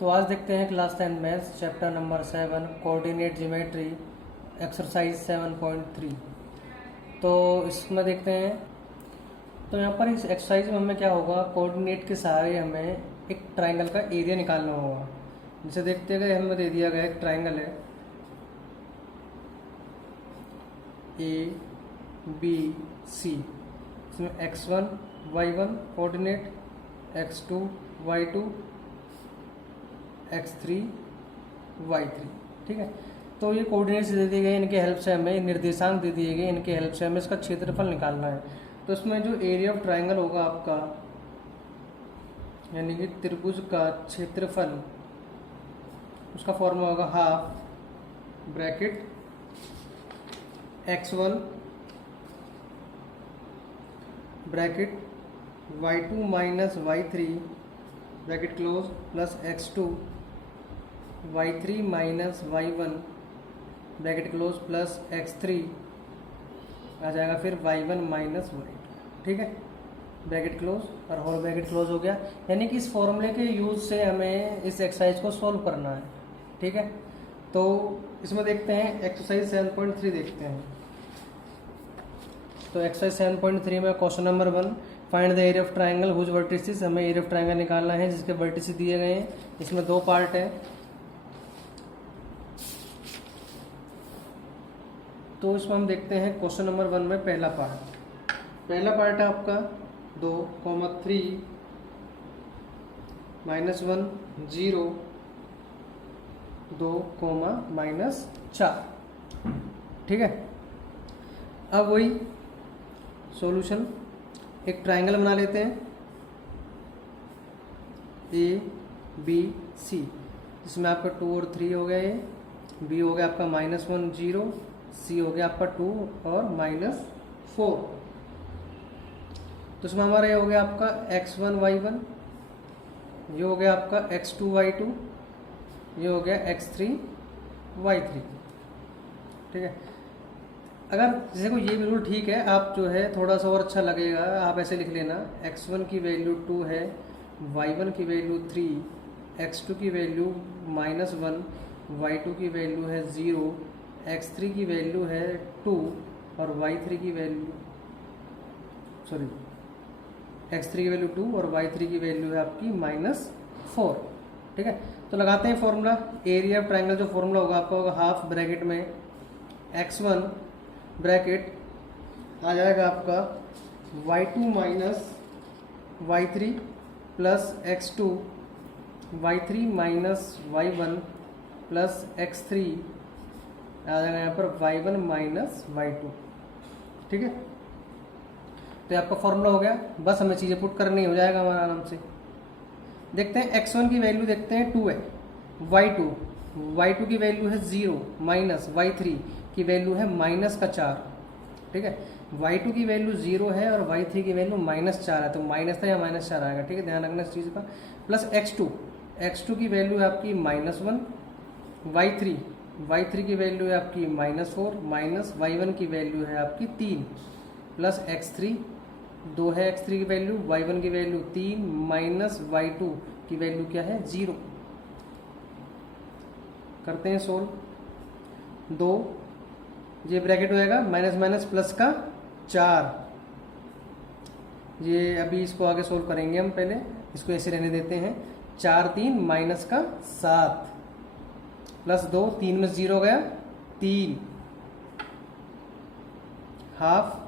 तो आज देखते हैं class 10 maths chapter number 7 coordinate geometry exercise 7.3। तो इसमें देखते हैं। तो यहाँ पर इस एक्सरसाइज में हमें क्या होगा, कोऑर्डिनेट के सहारे हमें एक ट्राइंगल का एरिया निकालना होगा। जिसे देखते गए हमें दे दिया गया एक ट्राइंगल है ABC। इसमें x1 y1 coordinate, x2 y2 x3 y3। ठीक है। तो ये कोऑर्डिनेट्स दे दिए गए, इनके हेल्प से हमें निर्देशांक दे दिए गए, इनके हेल्प से हमें इसका क्षेत्रफल निकालना है। तो इसमें जो एरिया ऑफ ट्राइंगल होगा आपका, यानी कि त्रिभुज का क्षेत्रफल, उसका फॉर्मूला होगा half bracket x1 bracket y2 minus y3 bracket close plus x2 y3 minus y1 bracket close plus x3 आ जाएगा फिर y1 माइनस y2। ठीक है, ब्रैकेट क्लोज और होल ब्रैकेट क्लोज हो गया। यानी कि इस फॉर्मूले के यूज से हमें इस एक्सरसाइज को सॉल्व करना है। ठीक है, तो इसमें देखते हैं एक्सरसाइज 7.3 देखते हैं। तो एक्सरसाइज 7.3 में question number 1, find the area of triangle whose vertices. हमें एरिया ऑफ ट्राइंगल निकालना है जिसके वर्टिसेस दिए गए हैं। इसमें दो पार्ट है। तो इसमें हम देखते हैं क्वेश्चन नंबर 1 में पहला पार्ट है आपका 2,3 -1 0 2, -4। ठीक है, अब वही सॉल्यूशन, एक ट्राइंगल बना लेते हैं ABC, जिसमें आपका 2 और 3 हो गए, B हो गया आपका -1 0, C हो गया आपका 2 और -4। तो इसमें हमारा ये हो गया आपका x1 y1, ये हो गया आपका x2 y2, ये हो गया x3 y3। ठीक है, अगर जैसे को ये बिल्कुल ठीक है, आप जो है थोड़ा सा और अच्छा लगेगा, आप ऐसे लिख लेना x1 की वैल्यू 2 है, y1 की वैल्यू 3, x2 की वैल्यू -1, y2 की वैल्यू है 0, x3 की वैल्यू है 2 और y3 की वैल्यू x3 की वैल्यू 2 और y3 की वैल्यू है आपकी -4। ठीक है, तो लगाते हैं फॉर्मूला। एरिया ऑफ ट्राइंगल जो फॉर्मूला होगा आपका होगा हाफ ब्रैकेट में x1 ब्रैकेट आ जाएगा आपका y2 minus y3 plus x2 y3 minus y1 plus x3 आ जाएगा यहाँ पर y1 माइनस y2। ठीक है, तो आपका फॉर्मूला हो गया। बस हमें चीज़ें पुट करनी हो जाएगा हमारा आराम से। देखते हैं x1 की वैल्यू देखते हैं 2 है, y2 की वैल्यू है 0 माइनस y3 की वैल्यू है -4। ठीक है, y2 की वैल्यू 0 है और y3 की वैल्यू -4 है, तो माइनस था या -4 आएगा। ठीक है, ध्यान रखना इस चीज़ का। प्लस x2 की वैल्यू है आपकी -1, y3 की वैल्यू है आपकी -4, माइनस y1 की वैल्यू है आपकी 3, प्लस x3 2 है, x3 की वैल्यू, y1 की वैल्यू 3 माइनस y2 की वैल्यू क्या है 0। करते हैं सोल्व। 2 ये ब्रैकेट हो जाएगा माइनस माइनस प्लस का 4। ये अभी इसको आगे सोल्व करेंगे हम, पहले इसको ऐसे रहने देते हैं। 4 3 माइनस का 7 प्लस 2, 3 में 0 गया 3 हाफ।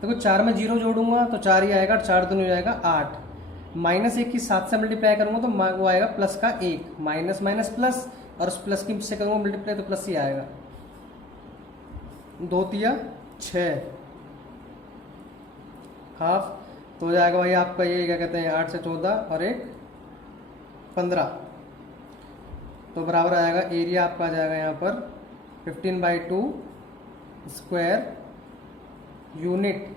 देखो 4 में 0 जोड़ूंगा तो 4 ही आएगा, 4 दूनी हो जाएगा 8, -1 की 7 से मल्टीप्लाई करूंगा तो वो आएगा प्लस का 1, माइनस माइनस प्लस, और उस प्लस की से करूंगा मल्टीप्लाई तो प्लस ही आएगा। 2 तिया 6 हाफ, तो हो जाएगा भाई आपका ये क्या कहते हैं 8 से 14 और 1 15, तो बराबर आएगा एरिया आपका आ जाएगा यहाँ पर 15/2 स्क्वायर यूनिट।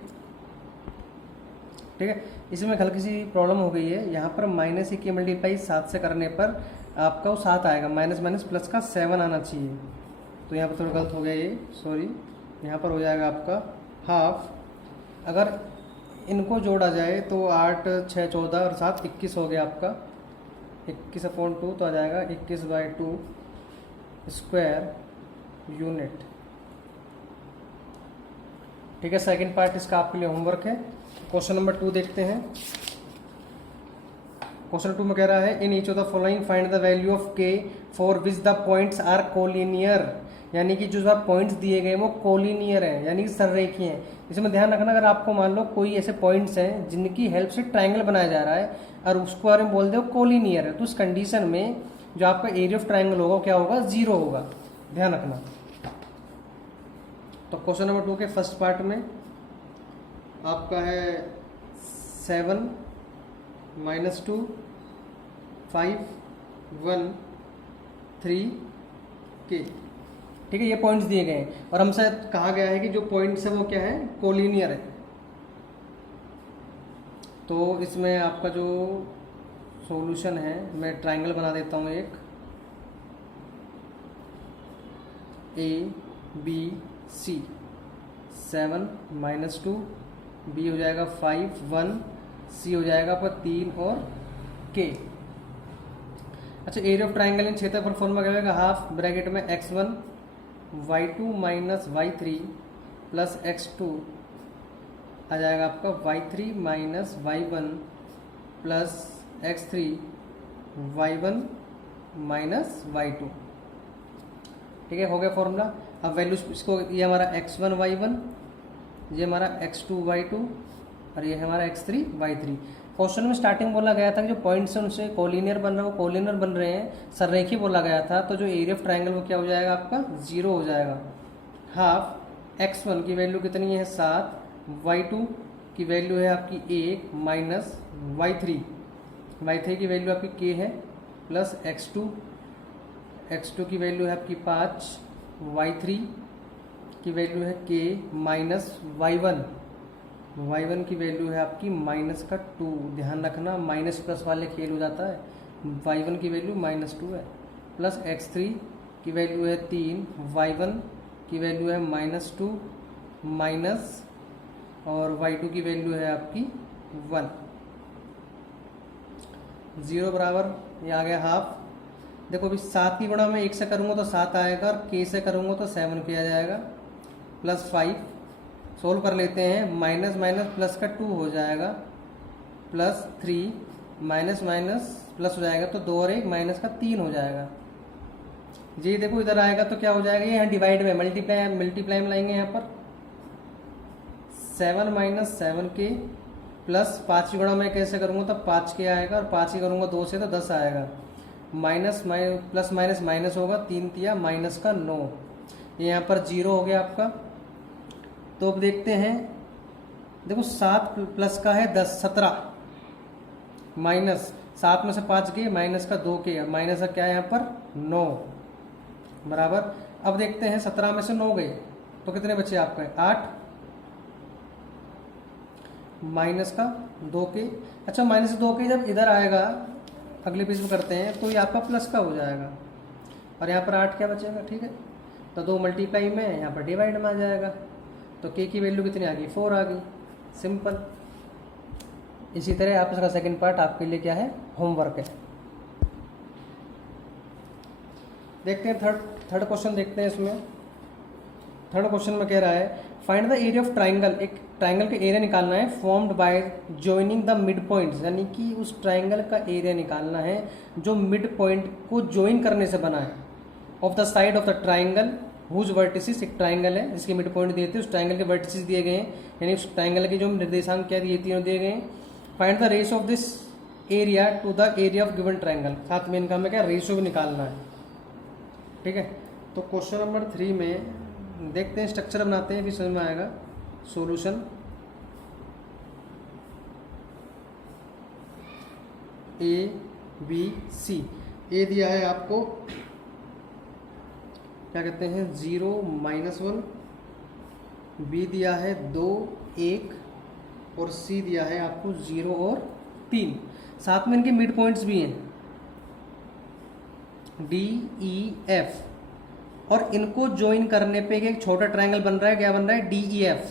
ठीक है, इसमें हल्की सी प्रॉब्लम हो गई है। यहाँ पर -1 की मल्टीप्लाई 7 से करने पर आपका वो 7 आएगा, माइनस माइनस प्लस का 7 आना चाहिए, तो यहाँ पर थोड़ा गलत हो गया ये, सॉरी। यहाँ पर हो जाएगा आपका हाफ। अगर इनको जोड़ा जाए तो 8 6 14 और 7 21 हो गया आपका 21/2 तो आ जाएगा 21/2 स्क्वायर यूनिट। ठीक है, सेकंड पार्ट इसका आपके लिए होमवर्क है। क्वेश्चन नंबर 2 देखते हैं। क्वेश्चन 2 में कह रहा है in each of the following find the value of k for which the points are collinear, यानी कि जो पॉइंट्स दिए गए वो कोलिनियर हैं, यानी कि सररेखीय हैं। इसमें ध्यान रखना, अगर आपको मान लो कोई ऐसे पॉइंट्स हैं जिनकी हेल्प से ट्राइंगल बनाया जा रहा है और उसको बारे में बोल दो कोलिनियर है, तो उस कंडीशन में जो आपका एरिया ऑफ ट्राइंगल होगा क्या होगा, 0 होगा। ध्यान रखना। तो क्वेश्चन नंबर 2 के फर्स्ट पार्ट में आपका है 7 -2 5 1 3 के। ठीक है, ये पॉइंट्स दिए गए हैं और हमसे कहा गया है कि जो पॉइंट्स है वो क्या है, कोलिनियर है। तो इसमें आपका जो सॉल्यूशन है, मैं ट्राइंगल बना देता हूँ एक ABC 7 -2 B हो जाएगा 5 1 C हो जाएगा आपका 3 और K। अच्छा, एरिया ऑफ ट्राइंगल इन क्षेत्रफल फॉर्मूला क्या होगा, हाफ ब्रैकेट में x1 y2 minus y3 plus x2 आ जाएगा आपका y3 minus y1 plus x3 y1 minus y2। ठीक है, हो गया फॉर्मूला। अब वैल्यूज इसको, ये हमारा x1 y1, ये हमारा x2 y2 और ये हमारा x3 y3। क्वेश्चन में स्टार्टिंग बोला गया था कि जो पॉइंट्स हैं उनसे कोलिनियर बन रहा है, वो कोलिनियर बन रहे हैं, सररेखी बोला गया था। तो जो एरिया ऑफ ट्राइंगल वो क्या हो जाएगा आपका, 0 हो जाएगा। हाफ x1 की वैल्यू कितनी है 7, y2 की वैल्यू है आपकी 1 माइनस y3 की वैल्यू आपकी k है प्लस x2 की वैल्यू है आपकी 5, y3 की वैल्यू है k माइनस y1 की वैल्यू है आपकी माइनस का 2। ध्यान रखना, माइनस प्लस वाले खेल हो जाता है। y1 की वैल्यू -2 है प्लस x3 की वैल्यू है 3, y1 की वैल्यू है -2 माइनस और y2 की वैल्यू है आपकी 1। 0 बराबर ये आ गया हाफ। देखो अभी 7 की गुणा में 1 से करूँगा तो 7 आएगा और k से करूँगा तो 7 किया जाएगा प्लस 5। सोल्व कर लेते हैं, माइनस माइनस प्लस का 2 हो जाएगा प्लस 3 माइनस माइनस प्लस हो जाएगा तो 2 और 1 माइनस का 3 हो जाएगा। ये देखो इधर आएगा तो क्या हो जाएगा, ये यहाँ डिवाइड में मल्टीप्लाई में लाएंगे यहाँ पर 7 माइनस 7k प्लस 5 की गुणा मैं कैसे करूँगा तो 5k आएगा और 5 की करूँगा 2 से तो 10 आएगा। माइनस प्लस माइनस माइनस होगा, 3 तिया माइनस का 9, ये यहाँ पर 0 हो गया आपका। तो अब देखते हैं, देखो 7 प्लस का है 10 17 माइनस 7 में से 5 के माइनस का 2 के माइनस का क्या है यहाँ पर 9 बराबर। अब देखते हैं 17 में से 9 गए तो कितने बचे आपके 8 माइनस का 2 के। अच्छा, माइनस 2 के जब इधर आएगा अगले पेज में करते हैं तो ये आपका प्लस का हो जाएगा और यहाँ पर 8 क्या बचेगा। ठीक है, तो 2 मल्टीप्लाई में यहाँ पर डिवाइड में आ जाएगा तो k की वैल्यू कितनी आ गई 4 आ गई, सिंपल। इसी तरह आप इसका सेकंड पार्ट आपके लिए क्या है, होमवर्क है। देखते हैं थर्ड क्वेश्चन देखते हैं। इसमें थर्ड क्वेश्चन में कह रहा है find the area of triangle, एक ट्राइंगल का एरिया निकालना है formed by joining the mid points, यानी कि उस ट्राइंगल का एरिया निकालना है जो मिड पॉइंट को ज्वाइन करने से बना है। Of the side of the triangle whose vertices, एक ट्राइंगल है जिसके मिड पॉइंट दिए थे, उस ट्राइंगल के वर्टिसेस दिए गए हैं, यानी उस ट्राइंगल के जो निर्देशांक क्या दिए तीनों दिए गए हैं। Find the ratio of this area to the area of given triangle, साथ में इनका हमें क्या रेशियो भी निकालना है। ठीक है, तो क्वेश्चन नंबर 3 में देखते हैं, स्ट्रक्चर बनाते हैं फिर समझ में आएगा सॉल्यूशन। ABC, ए दिया है आपको क्या कहते हैं 0 -1, बी दिया है 2 1 और सी दिया है आपको 0 और 3। साथ में इनके मिड पॉइंट्स भी हैं DEF, और इनको ज्वाइन करने पे एक छोटा ट्रायंगल बन रहा है, क्या बन रहा है DEF।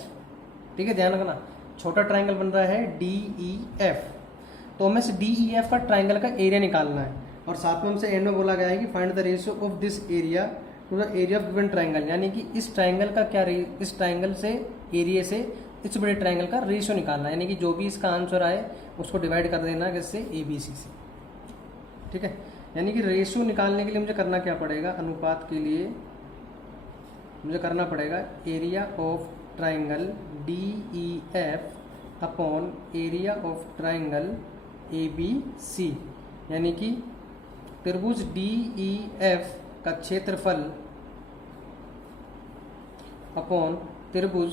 ठीक है, ध्यान रखना, छोटा ट्रायंगल बन रहा है DEF। तो हमें डी ई एफ का ट्राइंगल का एरिया निकालना है, और साथ में हमसे एंड में बोला गया है कि find the ratio of this area to the area of given triangle, यानी कि इस ट्राइंगल का क्या इस ट्राइंगल से एरिया से इस बड़े ट्राइंगल का रेशियो निकालना है, यानी कि जो भी इसका आंसर आए उसको डिवाइड कर देना किससे, ए बी सी से। ठीक है, यानी कि रेशियो निकालने के लिए मुझे करना क्या पड़ेगा, अनुपात के लिए मुझे करना पड़ेगा area of triangle D E F upon area of triangle A B C, यानी कि त्रिभुज डी ई एफ का क्षेत्रफल अपॉन त्रिभुज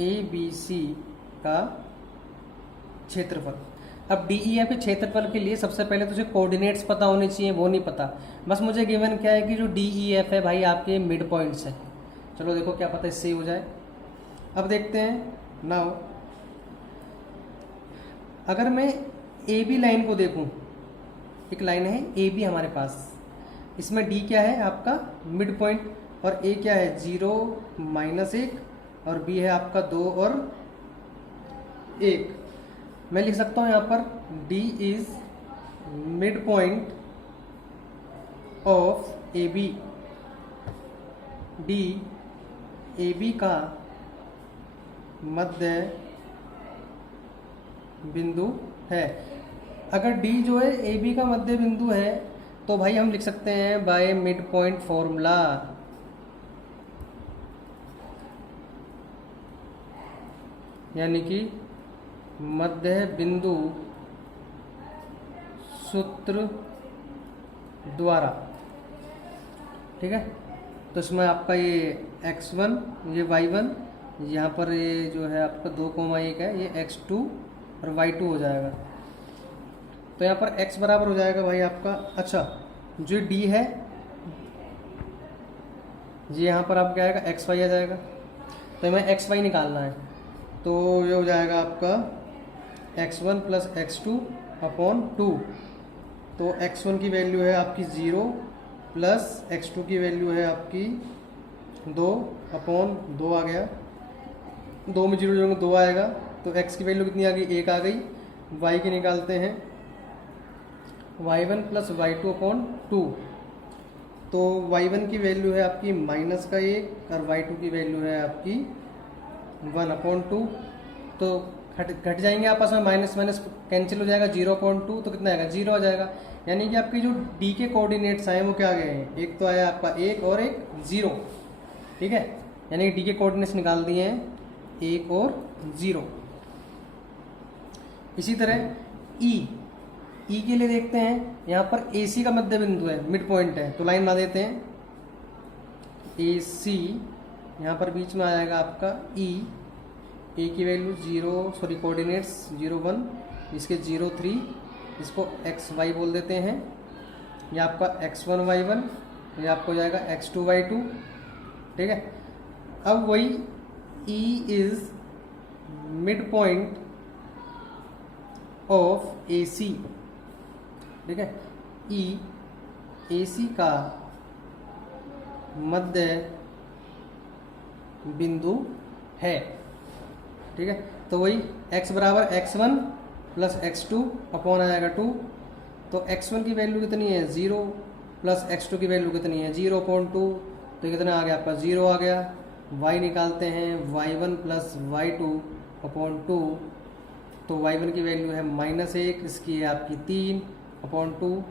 ए बी सी का क्षेत्रफल। अब डी ई एफ के क्षेत्रफल के लिए सबसे पहले तुझे कोऑर्डिनेट्स पता होने चाहिए, वो नहीं पता, बस मुझे गिवन क्या है कि जो डी ई एफ है भाई आपके मिड पॉइंट्स है। चलो देखो क्या पता इससे ही हो जाए। अब देखते हैं नाउ, अगर मैं ए बी लाइन को देखूं, एक लाइन है ए बी हमारे पास, इसमें डी क्या है आपका मिड पॉइंट, और ए क्या है 0 -1, और बी है आपका 2 और 1। मैं लिख सकता हूं यहां पर D is mid point of A B, D A B का मध्य बिंदु है। अगर डी जो है ए बी का मध्य बिंदु है तो भाई हम लिख सकते हैं बाय मिड पॉइंट फॉर्मूला, यानी कि मध्य बिंदु सूत्र द्वारा। ठीक है, तो इसमें आपका ये x1 ये y1, यहाँ पर ये जो है आपका 2,1 है, ये x2 और y2 हो जाएगा। तो यहाँ पर x बराबर हो जाएगा भाई आपका, अच्छा जो d है ये यहाँ पर आप क्या आएगा xy आ जाएगा, तो हमें xy निकालना है, तो ये हो जाएगा आपका x1 + x2 अपॉन 2। तो x1 की वैल्यू है आपकी 0 प्लस x2 की वैल्यू है आपकी 2 अपॉन 2 आ गया, 2 में 0 जोड़ेंगे 2 आएगा, तो x की वैल्यू कितनी आ गई, 1 आ गई। y की निकालते हैं y1 + y2 अपॉन 2, तो y1 की वैल्यू है आपकी -1 और y2 की वैल्यू है आपकी 1/2, तो घट जाएंगे आपस में, माइनस माइनस कैंसिल हो जाएगा, 0/2 तो कितना आएगा 0 आ जाएगा। यानी कि आपके जो डी के कोऑर्डिनेट्स आए वो क्या आ गए हैं, एक तो आया आपका 1 और एक 0। ठीक है, यानी कि डी के कोऑर्डिनेट्स निकाल दिए हैं 1 और 0। इसी तरह ई के लिए देखते हैं, यहाँ पर ए सी का मध्य बिंदु है, मिड पॉइंट है, तो लाइन बना देते हैं ए सी, यहाँ पर बीच में आएगा आपका ई, ए की वैल्यू 0 कोऑर्डिनेट्स 0 1, इसके 0 3, इसको एक्स वाई बोल देते हैं, ये आपका x1 y1, ये आपको हो जाएगा x2 y2। ठीक है, अब वही E is mid point of AC। ठीक है, E AC का मध्य बिंदु है। ठीक है, तो वही x बराबर x1 + x2 अपॉन आएगा 2, तो x1 की वैल्यू कितनी है 0 प्लस x2 की वैल्यू कितनी है 0/2, तो कितना आ गया आपका 0 आ गया। y निकालते हैं y1 + y2 अपॉन 2, तो y1 की वैल्यू है -1, इसकी है आपकी 3/2,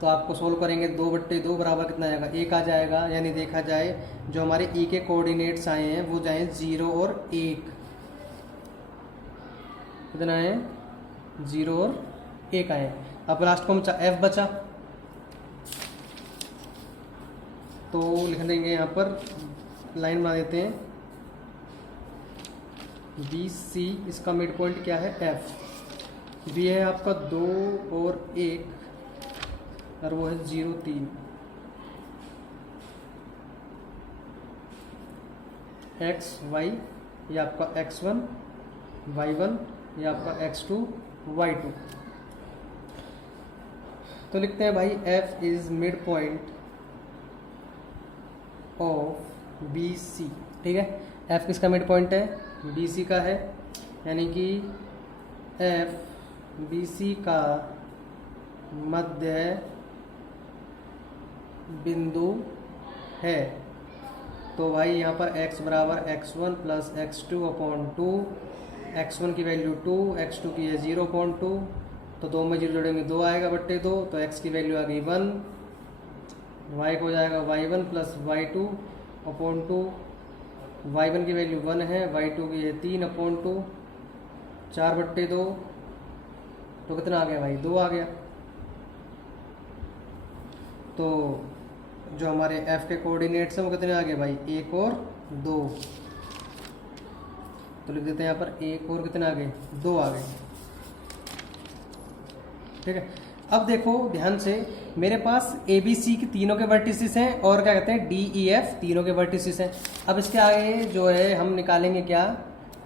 तो आपको सोल्व करेंगे 2/2 बराबर कितना आएगा 1 आ जाएगा। यानी देखा जाए जो हमारे ई के कोऑर्डिनेट्स आए हैं वो जाए 0 और 1, कितना है 0 और 1 आए। अब लास्ट को एफ बचा, तो लिख देंगे यहाँ पर लाइन बना देते हैं बी सी, इसका मिड पॉइंट क्या है एफ, बी है आपका 2 और 1 और वो है 0 3, एक्स वाई ये आपका x1 y1, ये आपका x2 y2। तो लिखते हैं भाई f is mid point of B C. ठीक है, f किसका मिड पॉइंट है, बी सी का है, यानी कि एफ बी सी का मध्य बिंदु है, तो भाई यहाँ पर x बराबर x1 plus x2 upon 2, x1 की वैल्यू 2, x2 की है 0.2, तो 2 में 0 जोड़ेंगे 2 आएगा बट्टे 2, तो x की वैल्यू आ गई 1, y को हो जाएगा y1 plus y2 upon 2, y1 की वैल्यू 1 है, y2 की है 3 अपॉन 2, 4 बट्टे 2, तो कितना आ गया भाई 2 आ गया। तो जो हमारे f के कोऑर्डिनेट्स हैं वो कितने आ गए भाई 1 और 2, तो लिख देते हैं यहाँ पर 1 और कितने आ गए 2 आ गए। ठीक है, अब देखो ध्यान से, मेरे पास ए बी सी की तीनों के वर्टिसेस हैं और क्या कहते हैं डी ई एफ तीनों के वर्टिसेस हैं। अब इसके आगे जो है हम निकालेंगे क्या,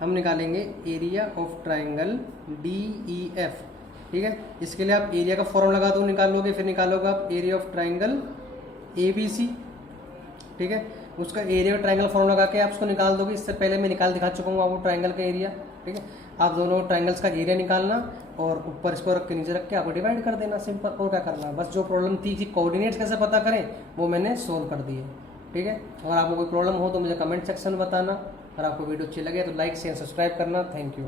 हम निकालेंगे area of triangle D E F. ठीक है, इसके लिए आप एरिया का फॉर्मूला लगा दो, निकालोगे, फिर निकालोगे आप area of triangle A B C. ठीक है, उसका एरिया ट्राइंगल फॉर्मूला लगा के आप उसको निकाल दोगे। इससे पहले मैं निकाल दिखा चुका हूँ आपको ट्राइंगल का एरिया। ठीक है, आप दोनों ट्राइंगल्स का एरिया निकालना और ऊपर इसको रख के नीचे रख के आपको डिवाइड कर देना, सिंपल। और क्या करना, बस जो प्रॉब्लम थी कि कोऑर्डिनेट्स कैसे पता करें वो मैंने सोल्व कर दी है। ठीक है, अगर आपको कोई प्रॉब्लम हो तो मुझे कमेंट सेक्शन में बताना। अगर आपको वीडियो अच्छी लगे तो लाइक शेयर सब्सक्राइब करना। Thank you.